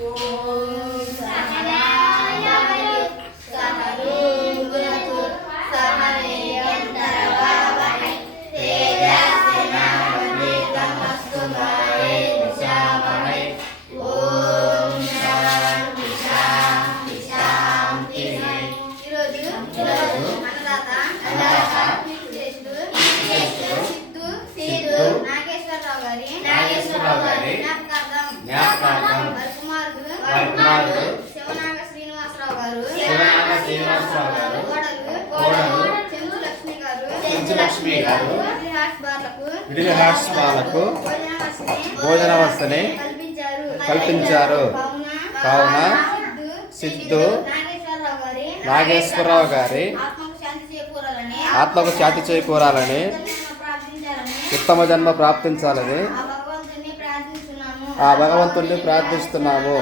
ఓం సహనాయ సహనూభునతు సహ వీర్యంకరవావహై తేజస్వినావధీతమస్తు మా యేషామహై. ఓం శాంతి శాంతి శాంతి. ఈరోజు అన్నదాత సిద్ధు నాగేశ్వరరావు గారి జ్ఞాపకార్థం కుమారుడు శివనాగ శ్రీనివాసరావు గారు కోడలు చెంచు లక్ష్మి గారు మిడిల్ హార్ట్స్ బాలకు భోజన వసతిని కల్పించారు. కావున సిద్ధు నాగేశ్వరరావు గారి ఆత్మకు శాంతి చేకూరాలని ఉత్తమ జన్మ ప్రాప్తించాలని ఆ భగవంతుణ్ణి ప్రార్థిస్తున్నాము.